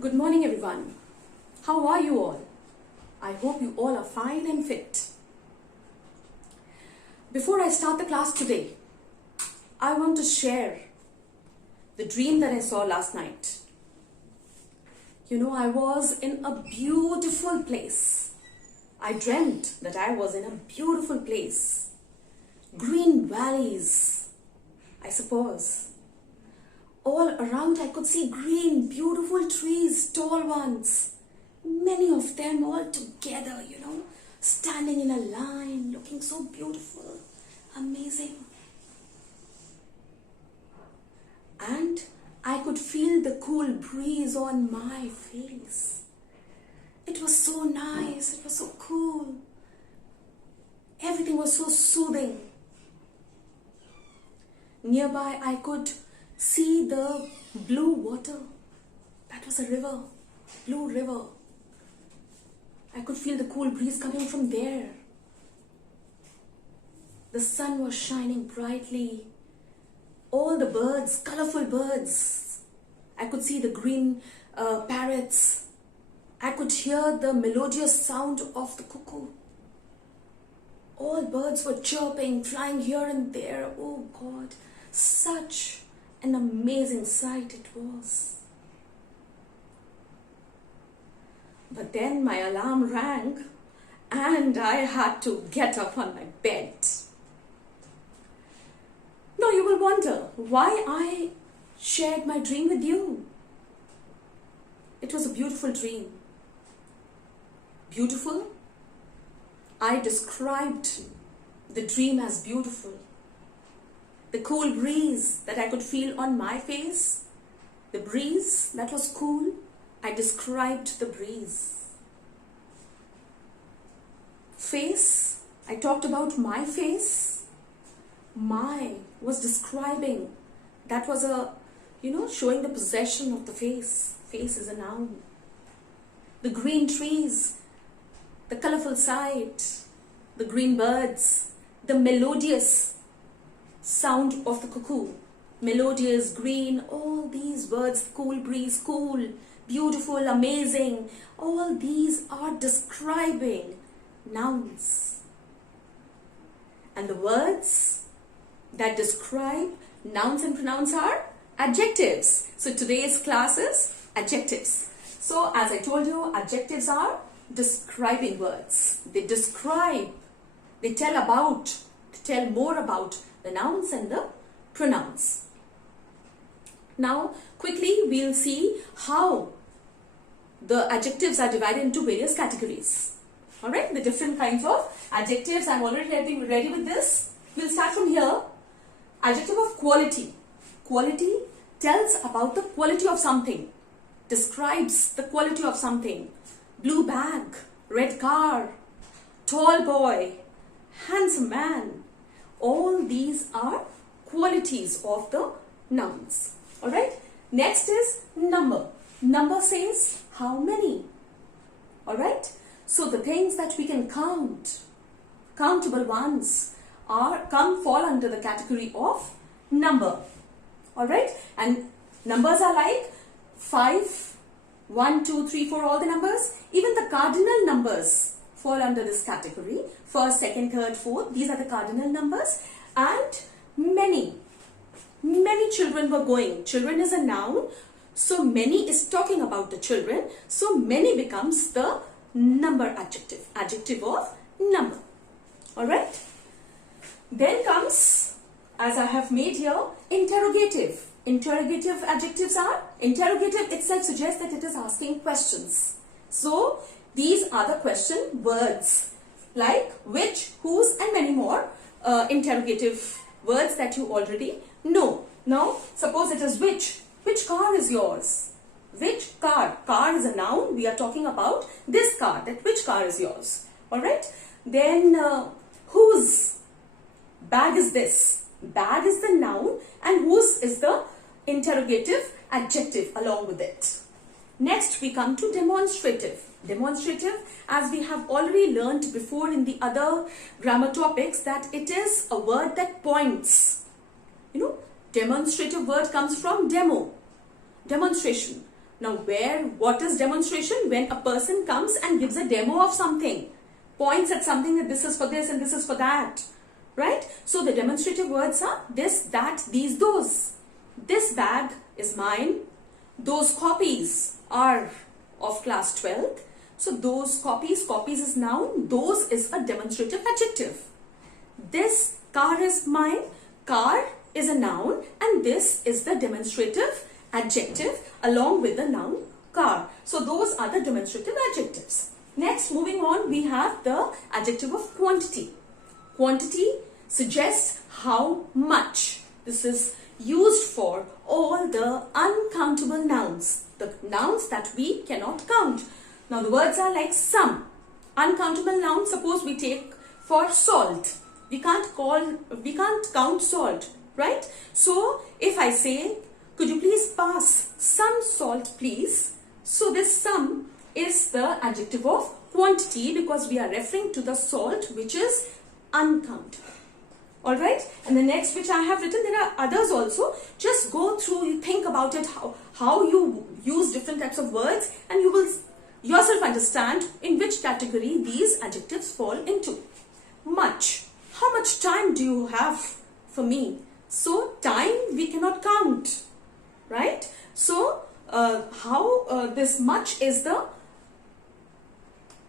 Good morning, everyone. How are you all? I hope you all are fine and fit. Before I start the class today, I want to share the dream that I saw last night. I was in a beautiful place. I dreamt that I was in a beautiful place. Green valleys, I suppose. All around I could see green, beautiful trees, tall ones. Many of them all together, standing in a line, looking so beautiful, amazing. And I could feel the cool breeze on my face. It was so nice, it was so cool. Everything was so soothing. Nearby I could see the blue water. That was a river, blue river. I could feel the cool breeze coming from there. The sun was shining brightly. All the birds, colorful birds. I could see the green parrots. I could hear the melodious sound of the cuckoo. All birds were chirping, flying here and there. Oh God, such an amazing sight it was. But then my alarm rang and I had to get up on my bed. Now you will wonder why I shared my dream with you. It was a beautiful dream. Beautiful? I described the dream as beautiful. The cool breeze that I could feel on my face, the breeze that was cool, I described the breeze. Face, I talked about my face. My was describing, that was showing the possession of the face. Face is a noun. The green trees, the colorful sight, the green birds, the melodious sound of the cuckoo. Melodious, green, all these words, cool breeze, cool, beautiful, amazing. All these are describing nouns. And the words that describe nouns and pronouns are adjectives. So today's class is adjectives. So as I told you, adjectives are describing words. They describe, they tell more about the nouns and the pronouns. Now quickly we'll see how the adjectives are divided into various categories. Alright, the different kinds of adjectives. I'm already ready with this. We'll start from here. Adjective of quality. Quality tells about the quality of something, describes the quality of something. Blue bag, red car, tall boy, handsome man. All these are qualities of the nouns. Alright. Next is number. Number says how many. Alright. So the things that we can count, countable ones, fall under the category of number. Alright. And numbers are like 5, 1, 2, 3, 4, all the numbers. Even the cardinal numbers fall under this category. First, second, third, fourth. These are the cardinal numbers. And many children were going. Children is a noun. So many is talking about the children. So many becomes the number adjective. Adjective of number. Alright. Then comes, as I have made here, interrogative. Interrogative adjectives are, interrogative itself suggests that it is asking questions. So these are the question words like which, whose and many more interrogative words that you already know. Now suppose it is which. Which car is yours? Which car? Car is a noun. We are talking about this car. That which car is yours? Alright. Then whose bag is this? Bag is the noun and whose is the interrogative adjective along with it. Next we come to demonstrative. Demonstrative, as we have already learned before in the other grammar topics, that it is a word that points. Demonstrative word comes from demo, demonstration. Now what is demonstration? When a person comes and gives a demo of something, points at something that this is for this and this is for that, right? So the demonstrative words are this, that, these, those. This bag is mine. Those copies are of class 12th. So those copies is noun, those is a demonstrative adjective. This car is mine, car is a noun, and this is the demonstrative adjective along with the noun car. So those are the demonstrative adjectives. Next, moving on, we have the adjective of quantity. Quantity suggests how much. This is used for all the uncountable nouns, the nouns that we cannot count. Now the words are like some. Uncountable nouns, suppose we take for salt. We can't count salt, right? So if I say, could you please pass some salt, please? So this some is the adjective of quantity because we are referring to the salt which is uncountable. Alright, and the next which I have written, there are others also. Just go through, you think about it, how you use different types of words, and you will yourself understand in which category these adjectives fall into. Much. How much time do you have for me? So time we cannot count, right? So this much is the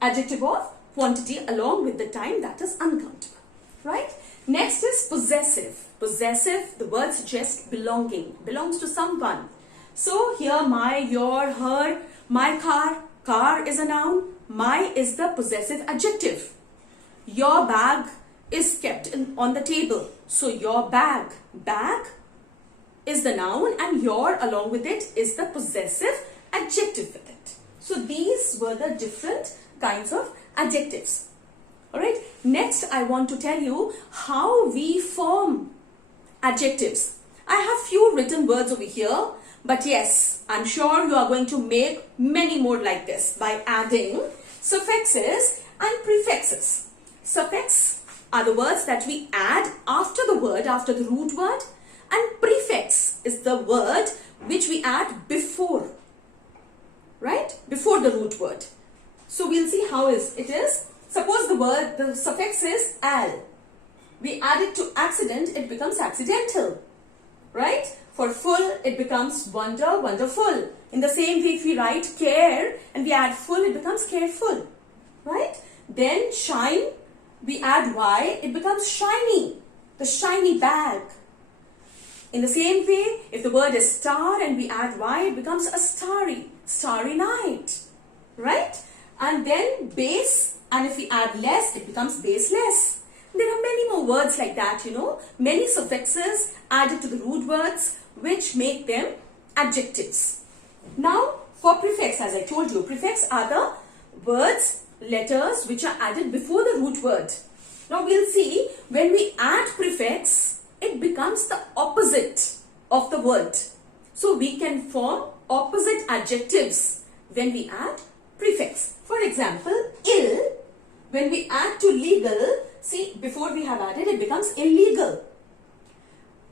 adjective of quantity along with the time that is uncountable, right? Next is possessive. Possessive, the word suggests belonging, belongs to someone. So here my, your, her, my car is a noun, my is the possessive adjective. Your bag is kept on the table. So your bag is the noun and your along with it is the possessive adjective with it. So these were the different kinds of adjectives. Alright, next I want to tell you how we form adjectives. I have few written words over here, but yes, I'm sure you are going to make many more like this by adding suffixes and prefixes. Suffix are the words that we add after the word, after the root word, and prefix is the word which we add before, right? Before the root word. So we'll see how it is. Suppose the suffix is al. We add it to accident, it becomes accidental, right? For full, it becomes wonder, wonderful. In the same way, if we write care and we add full, it becomes careful, right? Then shine, we add y, it becomes shiny, the shiny bag. In the same way, if the word is star and we add y, it becomes a starry night, right? And then base, and if we add less, it becomes baseless. There are many more words like that, you know. Many suffixes added to the root words which make them adjectives. Now, for prefix, as I told you, prefix are the words, letters which are added before the root word. Now, we'll see when we add prefix, it becomes the opposite of the word. So, we can form opposite adjectives when we add prefix. For example, ill, when we add to legal, see, before we have added, it becomes illegal.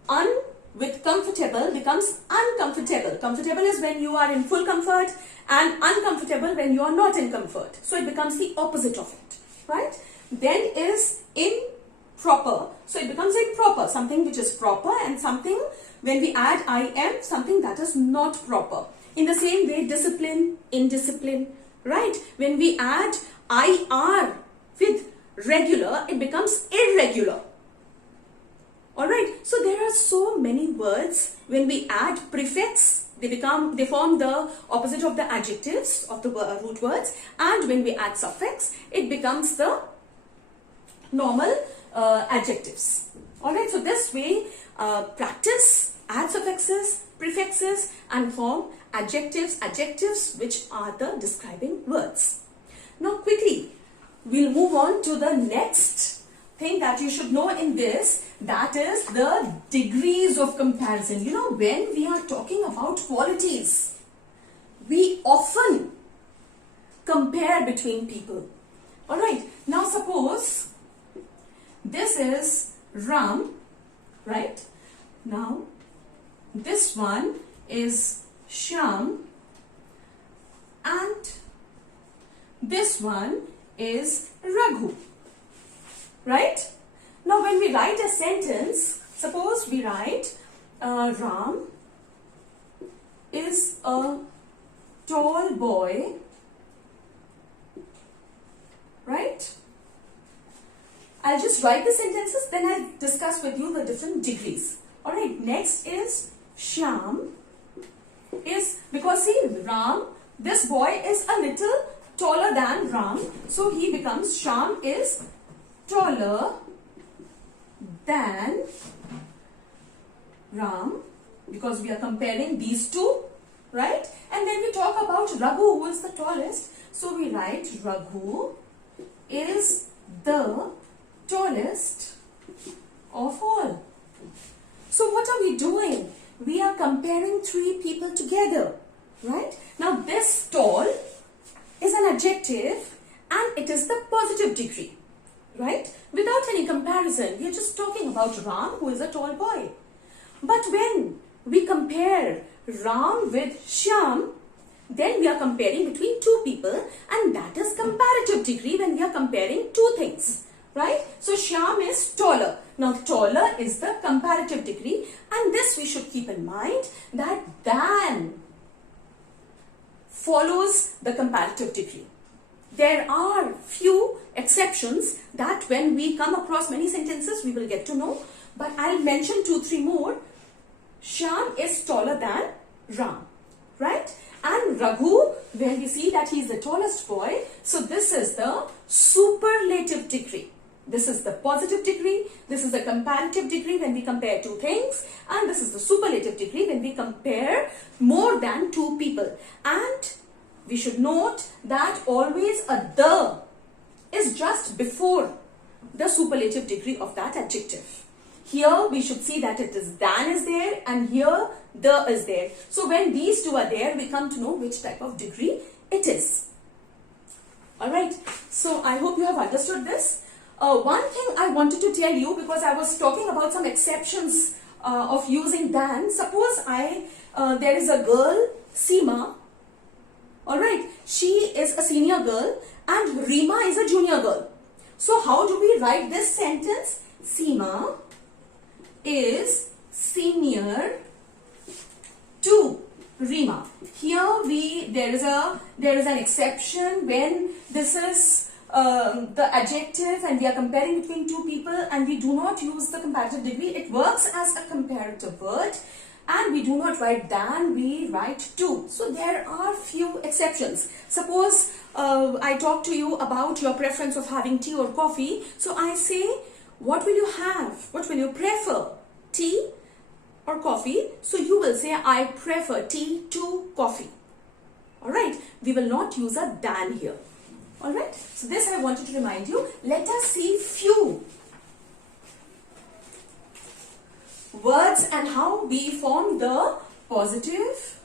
Un with comfortable becomes uncomfortable. Comfortable is when you are in full comfort and uncomfortable when you are not in comfort. So it becomes the opposite of it, right? Then is improper. So it becomes improper, something which is proper, and something when we add im, something that is not proper. In the same way, discipline, indiscipline, right? When we add ir with regular, it becomes irregular. Alright, so there are so many words. When we add prefix, they form the opposite of the adjectives of the root words, and when we add suffix, it becomes the normal adjectives. Alright, so this way, practice, add suffixes, prefixes, and form adjectives which are the describing words. Now quickly, we'll move on to the next thing that you should know in this, that is the degrees of comparison. You know, when we are talking about qualities, we often compare between people. Alright, now suppose this is Ram, right? Now this one is Shyam this one is Raghu, right? Now when we write a sentence, suppose we write Ram is a tall boy, right? I'll just write the sentences, then I'll discuss with you the different degrees. Alright, next is Shyam is, because see, Ram, this boy is a little taller than Ram, so he becomes, Shyam is taller than Ram, because we are comparing these two, right? And then we talk about Raghu, who is the tallest. So we write Raghu is the tallest of all. So what are we doing? We are comparing three people together, right? Now this tall is an adjective and it is the positive degree, right? Without any comparison, we are just talking about Ram, who is a tall boy. But when we compare Ram with Shyam, then we are comparing between two people, and that is comparative degree when we are comparing two things, right? So Shyam is taller. Now taller is the comparative degree, and this we should keep in mind that than follows the comparative degree. There are few exceptions that when we come across many sentences we will get to know, but I'll mention 2-3 more. Shyam is taller than Ram, right? And Raghu, where we see that he is the tallest boy, so this is the superlative degree. This is the positive degree, this is the comparative degree when we compare two things, and this is the superlative degree when we compare more than two people. And we should note that always a the is just before the superlative degree of that adjective. Here we should see that it is than is there and here the is there. So when these two are there, we come to know which type of degree it is. Alright, so I hope you have understood this. One thing I wanted to tell you, because I was talking about some exceptions of using than. Suppose there is a girl, Seema. Alright, she is a senior girl and Rima is a junior girl. So how do we write this sentence? Seema is senior to Rima. Here there is an exception when this is the adjective and we are comparing between two people and we do not use the comparative degree. It works as a comparative word and we do not write than, we write to. So there are few exceptions. Suppose I talk to you about your preference of having tea or coffee. So I say, what will you have? What will you prefer? Tea or coffee? So you will say, I prefer tea to coffee. Alright, we will not use a than here. Alright, so this I wanted to remind you. Let us see few words and how we form the positive,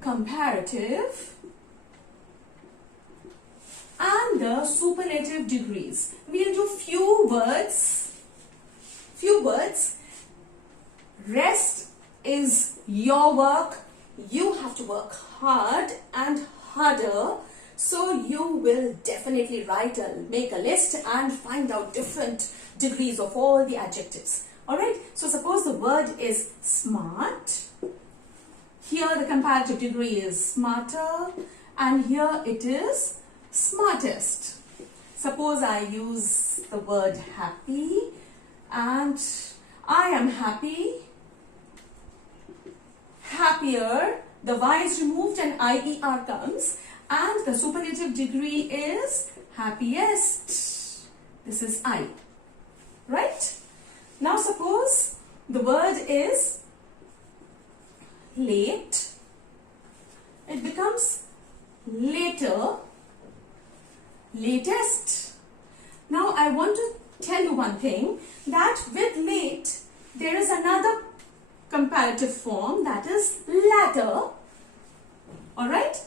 comparative and the superlative degrees. We'll do few words. Rest is your work. You have to work hard and harder. So you will definitely make a list and find out different degrees of all the adjectives. Alright, so suppose the word is smart. Here the comparative degree is smarter and here it is smartest. Suppose I use the word happy and I am happy, happier, the Y is removed and IER comes, and the superlative degree is happiest. This is I, right? Now suppose the word is late, it becomes later, latest. Now I want to tell you one thing, that with late there is another comparative form, that is latter. Alright?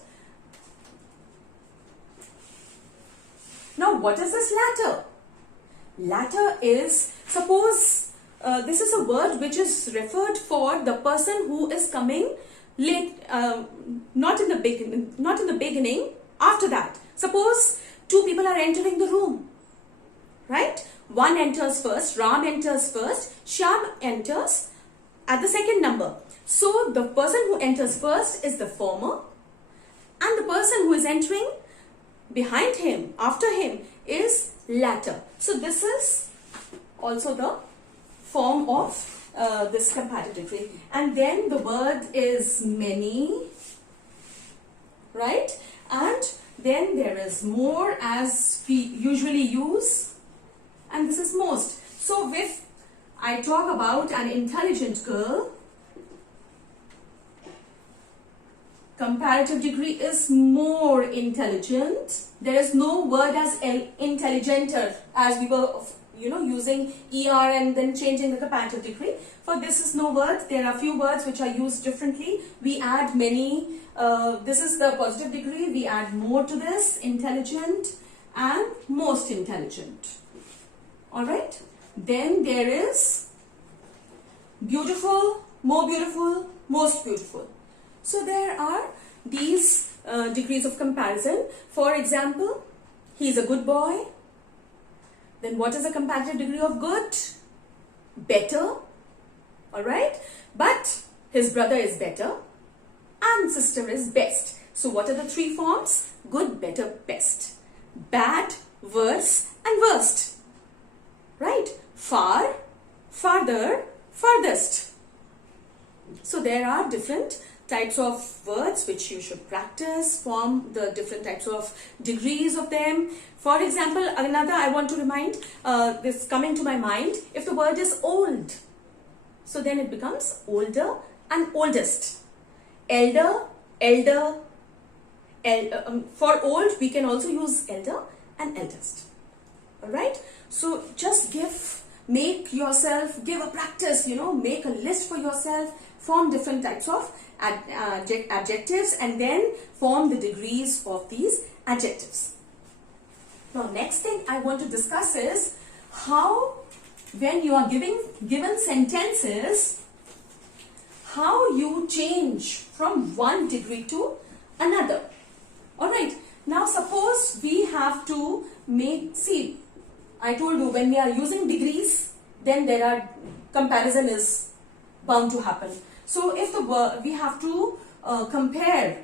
Now what is this latter? Latter is, suppose this is a word which is referred for the person who is coming late, not in the beginning, After that, suppose two people are entering the room, right? One enters first, Ram enters first, Shyam enters at the second number. So the person who enters first is the former, and the person who is entering behind him, after him, is latter. So this is also the form of this comparative degree. And then the word is many, right? And then there is more, as we usually use, and this is most. So if I talk about an intelligent girl, comparative degree is more intelligent. There is no word as intelligenter, as we were using er and then changing the comparative degree. For this is no word. There are few words which are used differently. We add many. This is the positive degree. We add more to this, intelligent and most intelligent. Alright. Then there is beautiful, more beautiful, most beautiful. So there are these degrees of comparison. For example, he is a good boy. Then what is the comparative degree of good? Better. Alright. But his brother is better and sister is best. So what are the three forms? Good, better, best. Bad, worse and worst. Right? Far, farther, farthest. So there are different types of words which you should practice, form the different types of degrees of them. For example, another I want to remind, this coming to my mind, if the word is old, so then it becomes older and oldest. Elder, elder, for old we can also use elder and eldest. Alright, so just make yourself, give a practice, make a list for yourself, form different types of adjectives and then form the degrees of these adjectives. Now next thing I want to discuss is how, when you are given sentences, how you change from one degree to another. Alright, now suppose we have to see, I told you when we are using degrees, then there are comparison is bound to happen. So if the word, we have to compare,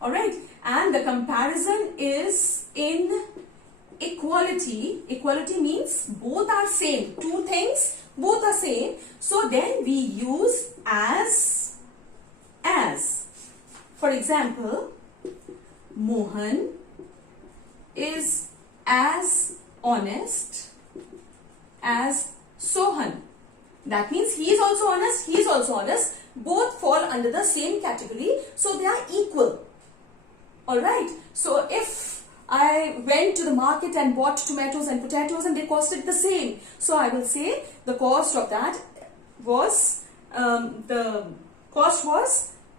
alright, and the comparison is in equality. Equality means both are same, two things, both are same. So then we use as. For example, Mohan is as honest as Sohan. That means he is also honest, he is also honest. Both fall under the same category, so they are equal. Alright, so if I went to the market and bought tomatoes and potatoes and they costed the same, so I will say the cost of that was,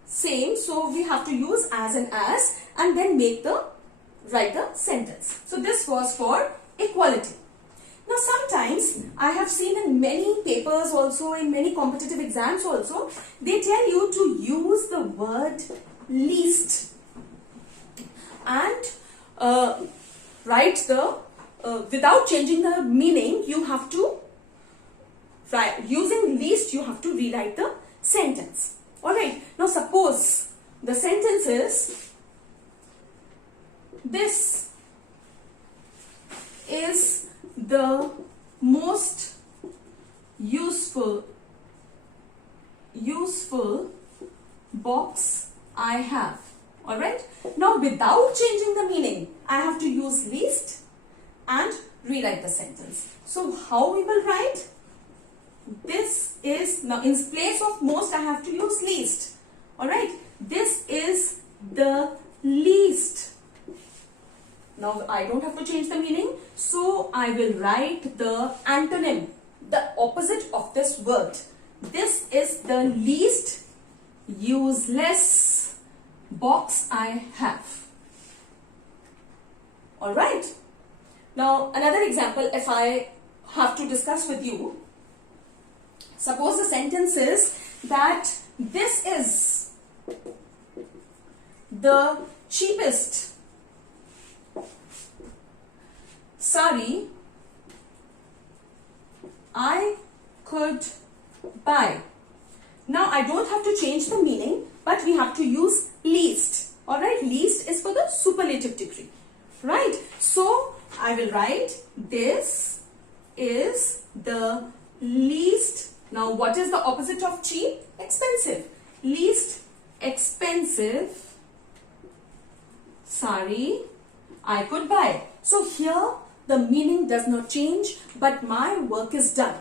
same, so we have to use as and then write the sentence. So this was for equality. Now sometimes I have seen in many papers also, in many competitive exams also, they tell you to use the word least and write the, without changing the meaning, you have to, using least you have to rewrite the sentence. Alright, now suppose the sentence is, this is the most useful box I have. Alright, now without changing the meaning, I have to use least and rewrite the sentence. So how we will write? This is, now in place of most I have to use least. Alright, this is the least. Now I don't have to change the meaning, so I will write the antonym, the opposite of this word. This is the least useless box I have. Alright. Now another example, if I have to discuss with you, suppose the sentence is that this is the cheapest sari I could buy. Now I don't have to change the meaning, but we have to use least. Alright, least is for the superlative degree. Right? So I will write this is the least. Now what is the opposite of cheap? Expensive. Least expensive sari I could buy. So here the meaning does not change, but my work is done.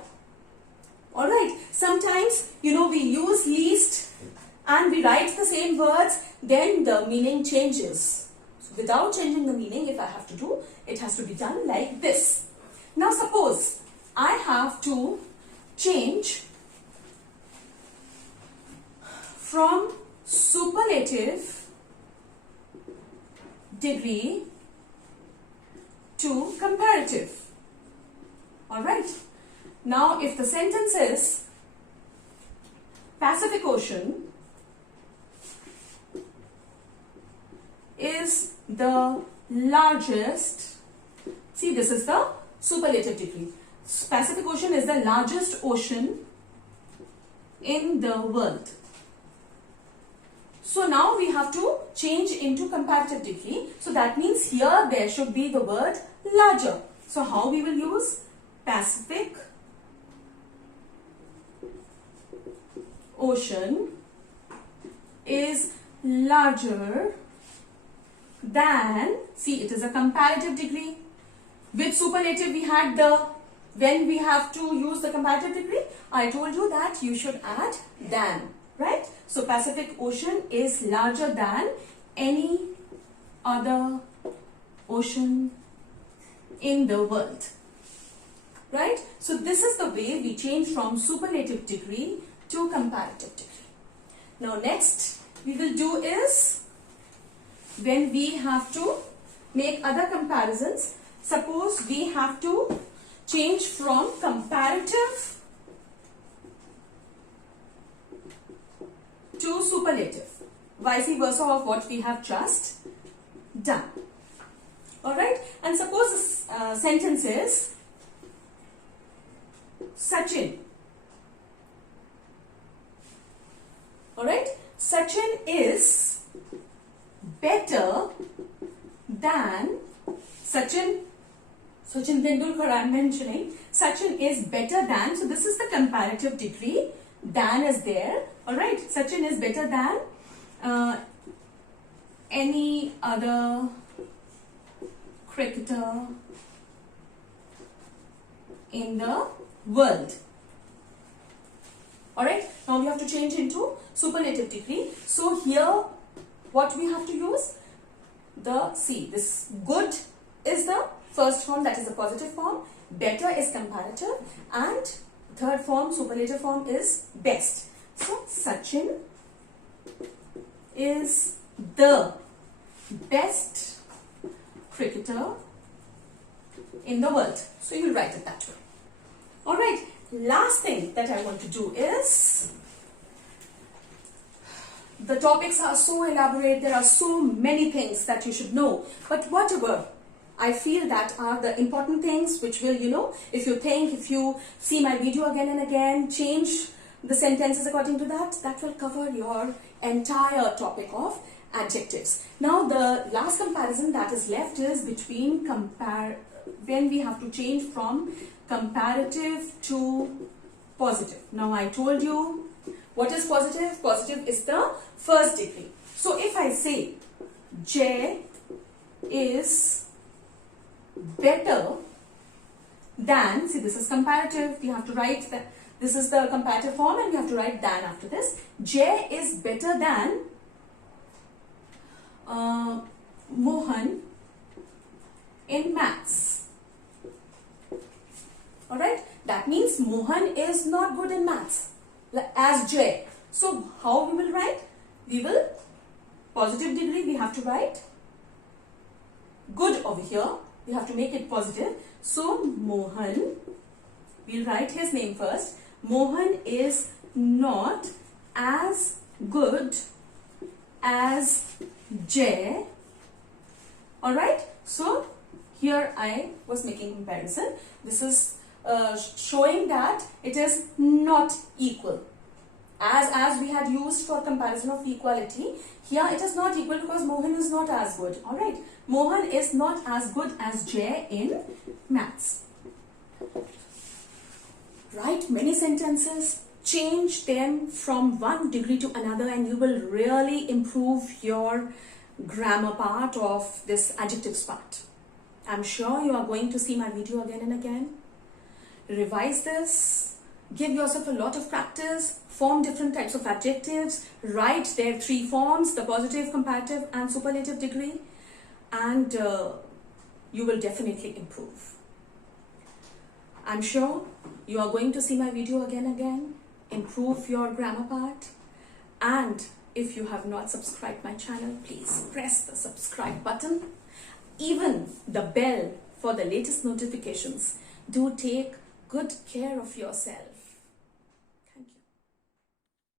Alright, sometimes we use least and we write the same words, then the meaning changes. So without changing the meaning, if I have to do, it has to be done like this. Now suppose I have to change from superlative degree to comparative. Alright. Now if the sentence is Pacific Ocean is the largest, see this is the superlative degree. Pacific Ocean is the largest ocean in the world. So now we have to change into comparative degree. So that means here there should be the word larger. So how we will use? Pacific Ocean is larger than, see it is a comparative degree. With superlative we had when we have to use the comparative degree, I told you that you should add than. Right? So Pacific Ocean is larger than any other ocean in the world. Right? So this is the way we change from superlative degree to comparative degree. Now next we will do is when we have to make other comparisons. Suppose we have to change from comparative to superlative, vice versa of what we have just done. Alright, and suppose this sentence is Sachin. Alright, Sachin is better than Sachin Tendulkar I am mentioning. Sachin is better than, so this is the comparative degree. Than is there. Alright, Sachin is better than any other cricketer in the world. Alright, now we have to change into superlative degree. So here what we have to use? This good is the first form, that is the positive form. Better is comparative, and third form, superlative form, is best. So Sachin is the best cricketer in the world. So you will write it that way. Alright, last thing that I want to do is, the topics are so elaborate, there are so many things that you should know, but whatever I feel that are the important things which will, if you see my video again and again, change the sentences according to that, that will cover your entire topic of adjectives. Now the last comparison that is left is between when we have to change from comparative to positive. Now I told you what is positive. Positive is the first degree. So if I say J is better than, see this is comparative, we have to write that this is the comparative form and we have to write than after this. J is better than Mohan in maths. Alright, that means Mohan is not good in maths as J. So how we will write? We will, positive degree we have to write good over here. We have to make it positive. So Mohan, we'll write his name first. Mohan is not as good as J Alright, so here I was making comparison. This is showing that it is not equal. As we had used for comparison of equality, here it is not equal because Mohan is not as good. Alright, Mohan is not as good as Jay in maths. Write many sentences, change them from one degree to another, and you will really improve your grammar part of this adjectives part. I'm sure you are going to see my video again and again. Revise this, give yourself a lot of practice, form different types of adjectives, write their three forms, the positive, comparative and superlative degree, and you will definitely improve. I'm sure you are going to see my video again and again, improve your grammar part, and if you have not subscribed my channel, please press the subscribe button, even the bell for the latest notifications. Do take good care of yourself.